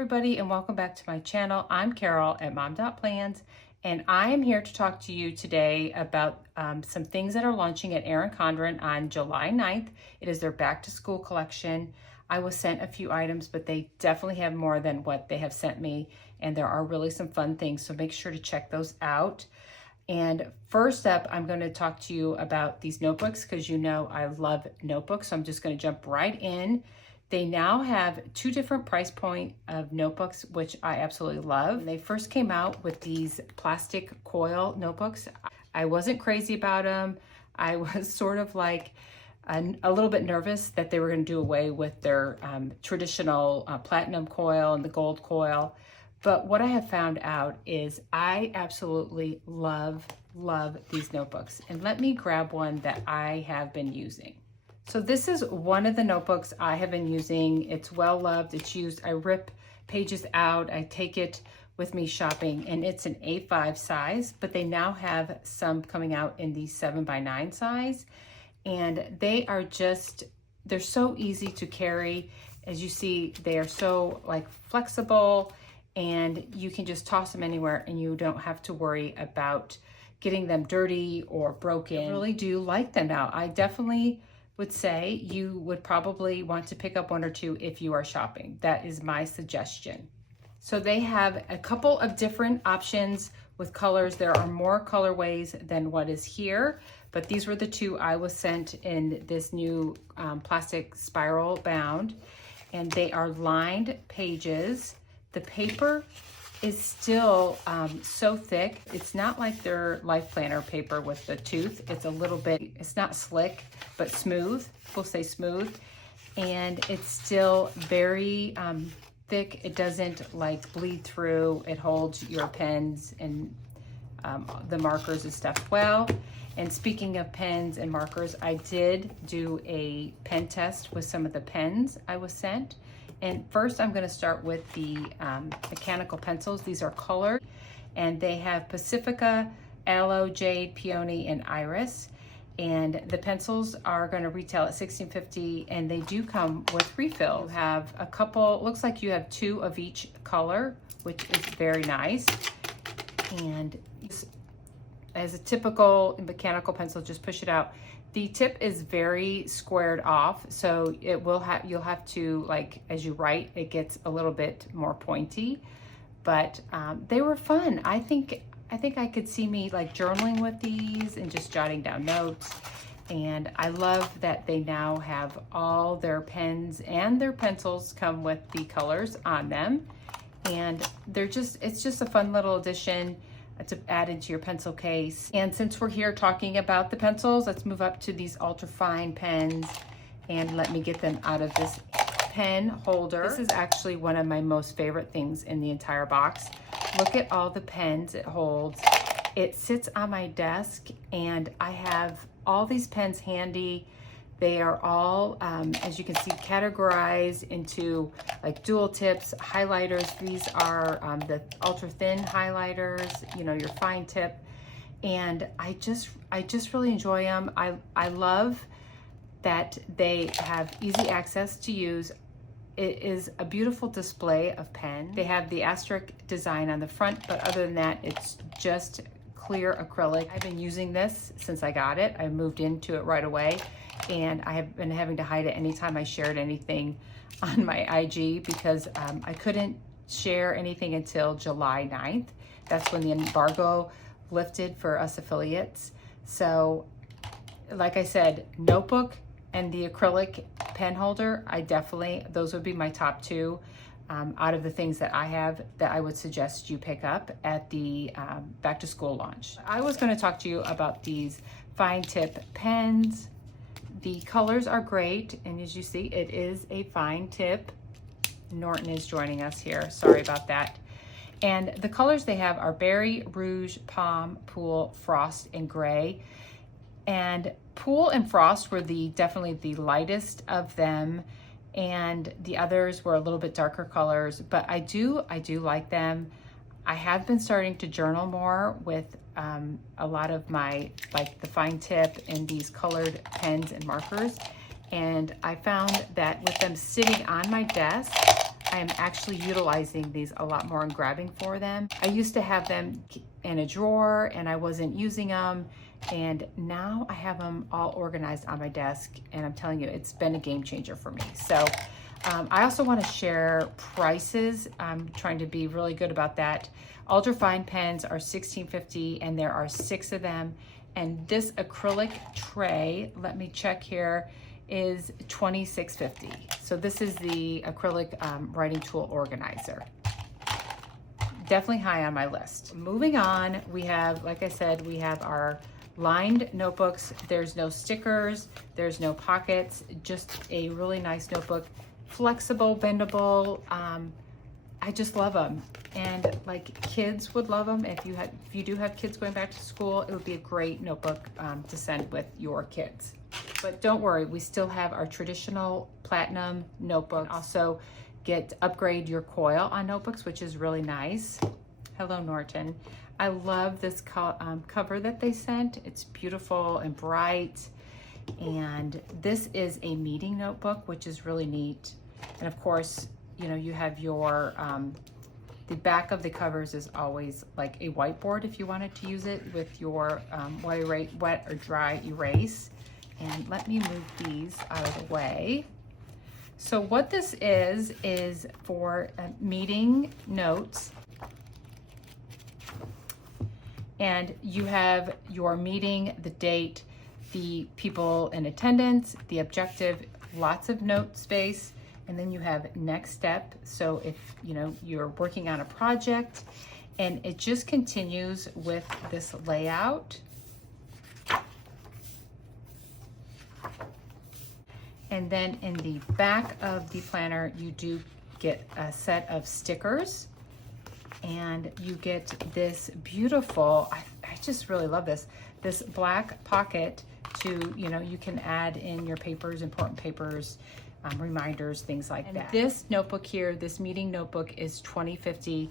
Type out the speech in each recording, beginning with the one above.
everybody, and welcome back to my channel. I'm Carol at Mom.Plans, and I am here to talk to you today about some things that are launching at Erin Condren on July 9th. It is their back to school collection. I was sent a few items, but they definitely have more than what they have sent me, and there are really some fun things, so make sure to check those out. And first up, I'm going to talk to you about these notebooks because you know I love notebooks, so I'm just going to jump right in. They now have two different price point of notebooks, which I absolutely love. When they first came out with these plastic coil notebooks, I wasn't crazy about them. I was sort of like a little bit nervous that they were going to do away with their traditional platinum coil and the gold coil. But what I have found out is I absolutely love these notebooks. And let me grab one that I have been using. So this is one of the notebooks I have been using. It's well loved, it's used. I rip pages out, I take it with me shopping, and it's an A5 size, but they now have some coming out in the 7x9 size. And they are they're so easy to carry. As you see, they are so like flexible, and you can just toss them anywhere and you don't have to worry about getting them dirty or broken. I really do like them now. I definitely would say you would probably want to pick up one or two if you are shopping. That is my suggestion. So they have a couple of different options with colors. There are more colorways than what is here, but these were the two I was sent in this new plastic spiral bound, and they are lined pages. The paper is still so thick. It's not like their life planner paper with the tooth. It's a little bit, it's not slick, but smooth. We'll say smooth. And it's still very thick. It doesn't like bleed through. It holds your pens and the markers and stuff well. And speaking of pens and markers, I did do a pen test with some of the pens I was sent. And first I'm going to start with the mechanical pencils. These are colored, and they have Pacifica, Aloe, Jade, Peony, and Iris. And the pencils are going to retail at $16.50, and they do come with refills. You have a couple, looks like you have two of each color, which is very nice. And as a typical mechanical pencil, just push it out. The tip is very squared off, so it will you'll have to, like, as you write, it gets a little bit more pointy, but they were fun. I think I could see me like journaling with these and just jotting down notes. And I love that they now have all their pens and their pencils come with the colors on them, and it's just a fun little addition to add into your pencil case. And since we're here talking about the pencils, let's move up to these ultra fine pens, and let me get them out of this pen holder. This is actually one of my most favorite things in the entire box. Look at all the pens it holds. It sits on my desk, and I have all these pens handy. They are all, as you can see, categorized into like dual tips, highlighters. These are the ultra thin highlighters, you know, your fine tip. And I just really enjoy them. I love that they have easy access to use. It is a beautiful display of pen. They have the asterisk design on the front, but other than that, it's just clear acrylic. I've been using this since I got it. I moved into it right away, and I have been having to hide it anytime I shared anything on my IG because I couldn't share anything until July 9th. That's when the embargo lifted for us affiliates. So like I said, notebook and the acrylic pen holder, those would be my top two out of the things that I have that I would suggest you pick up at the back to school launch. I was going to talk to you about these fine tip pens. The colors are great, and as you see, it is a fine tip. Norton is joining us here. Sorry about that. And the colors they have are Berry, Rouge, Palm, Pool, Frost, and Gray. And Pool and Frost were definitely the lightest of them, and the others were a little bit darker colors, but I do like them. I have been starting to journal more with a lot of my, like the fine tip and these colored pens and markers. And I found that with them sitting on my desk, I am actually utilizing these a lot more and grabbing for them. I used to have them in a drawer and I wasn't using them, and now I have them all organized on my desk, and I'm telling you, it's been a game changer for me. So I also want to share prices. I'm trying to be really good about that. Ultra fine pens are $16.50 and there are 6 of them. And this acrylic tray, let me check here, is $26.50. So this is the acrylic writing tool organizer. Definitely high on my list. Moving on, we have, like I said, we have our lined notebooks. There's no stickers, there's no pockets, just a really nice notebook. Flexible, bendable. I just love them, and like kids would love them. If you do have kids going back to school, it would be a great notebook to send with your kids. But don't worry, we still have our traditional platinum notebook. Also upgrade your coil on notebooks, which is really nice. Hello, Norton. I love this cover that they sent. It's beautiful and bright. And this is a meeting notebook, which is really neat. And of course, you know, you have your, the back of the covers is always like a whiteboard if you wanted to use it with your wet or dry erase. And let me move these out of the way. So what this is for meeting notes. And you have your meeting, the date, the people in attendance, the objective, lots of note space, and then you have next step. So if you know you're working on a project, and it just continues with this layout. And then in the back of the planner, you do get a set of stickers, and you get this beautiful, I just really love this black pocket to, you know, you can add in your papers, important papers, reminders, things like that. This notebook here, this meeting notebook, is $20.50.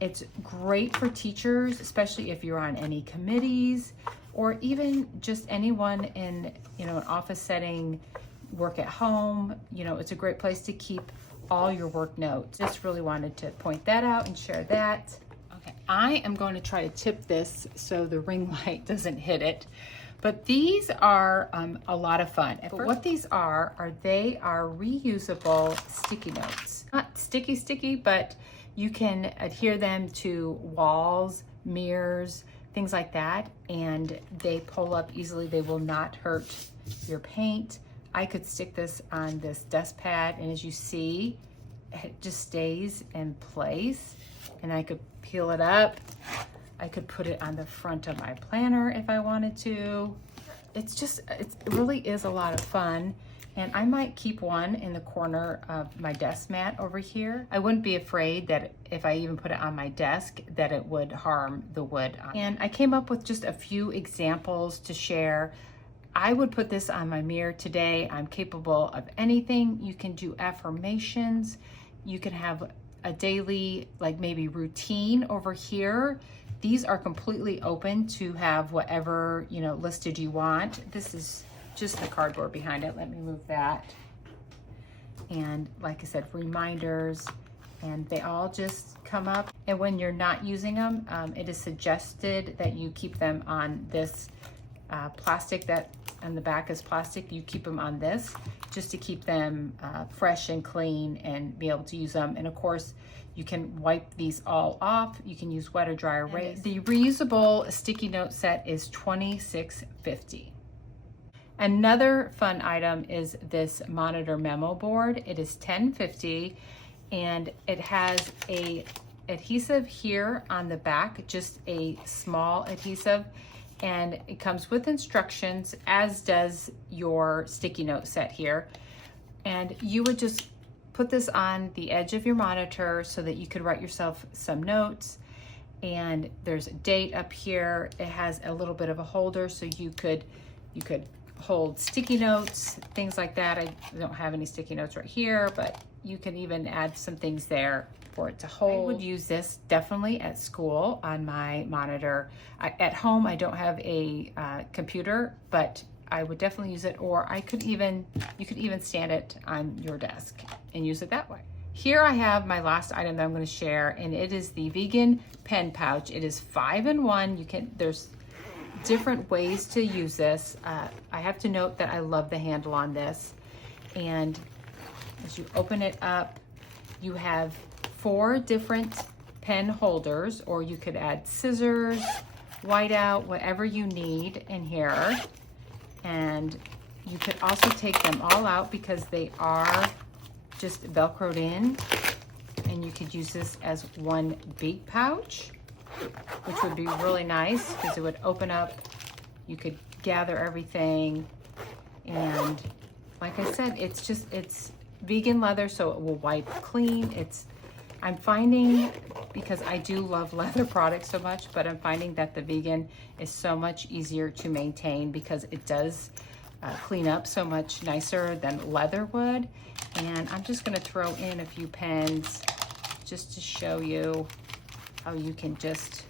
It's great for teachers, especially if you're on any committees or even just anyone in, you know, an office setting, work at home. You know, it's a great place to keep all your work notes. Just really wanted to point that out and share that. Okay, I am going to try to tip this so the ring light doesn't hit it. But these are a lot of fun. But what these are they are reusable sticky notes. Not sticky, but you can adhere them to walls, mirrors, things like that, and they pull up easily. They will not hurt your paint. I could stick this on this desk pad, and as you see, it just stays in place, and I could peel it up. I could put it on the front of my planner if I wanted to. It really is a lot of fun. And I might keep one in the corner of my desk mat over here. I wouldn't be afraid that if I even put it on my desk that it would harm the wood. And I came up with just a few examples to share. I would put this on my mirror today. I'm capable of anything. You can do affirmations. You can have a daily, like maybe routine over here. These are completely open to have whatever, you know, listed you want. This is just the cardboard behind it. Let me move that. And like I said, reminders, and they all just come up. And when you're not using them, it is suggested that you keep them on this plastic that on the back is plastic. You keep them on this just to keep them fresh and clean and be able to use them. And of course, you can wipe these all off. You can use wet or dry erase. The reusable sticky note set is $26.50. Another fun item is this monitor memo board. It is $10.50, and it has a adhesive here on the back, just a small adhesive, and it comes with instructions, as does your sticky note set here. And you would just put this on the edge of your monitor so that you could write yourself some notes. And there's a date up here. It has a little bit of a holder so you could hold sticky notes, things like that. I don't have any sticky notes right here, but you can even add some things there for it to hold. I would use this definitely at school on my monitor. At home, I don't have a computer, but I would definitely use it, or you could even stand it on your desk and use it that way. Here I have my last item that I'm going to share, and it is the vegan pen pouch. It is 5-in-1. There's different ways to use this. I have to note that I love the handle on this. And as you open it up, you have 4 different pen holders, or you could add scissors, whiteout, whatever you need in here. And you could also take them all out because they are just Velcroed in, and you could use this as one big pouch, which would be really nice because it would open up. You could gather everything, and like I said, it's vegan leather, so it will wipe clean. I'm finding, because I do love leather products so much, but I'm finding that the vegan is so much easier to maintain because it does clean up so much nicer than leather would. And I'm just going to throw in a few pens just to show you how you can just,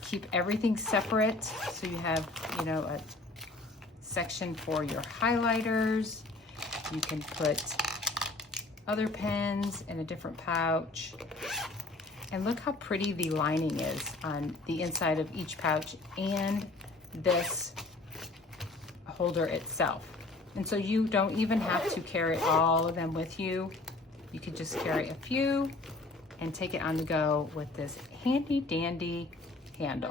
keep everything separate. So you have, a section for your highlighters. You can put other pens in a different pouch. And look how pretty the lining is on the inside of each pouch and this holder itself. And so you don't even have to carry all of them with you. You could just carry a few and take it on the go with this handy dandy handle.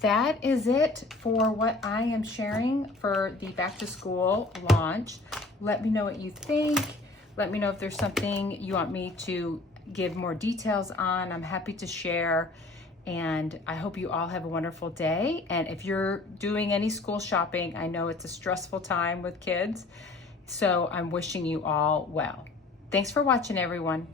That is it for what I am sharing for the back to school launch. Let me know what you think. Let me know if there's something you want me to give more details on. I'm happy to share. And I hope you all have a wonderful day. And if you're doing any school shopping, I know it's a stressful time with kids. So I'm wishing you all well. Thanks for watching, everyone.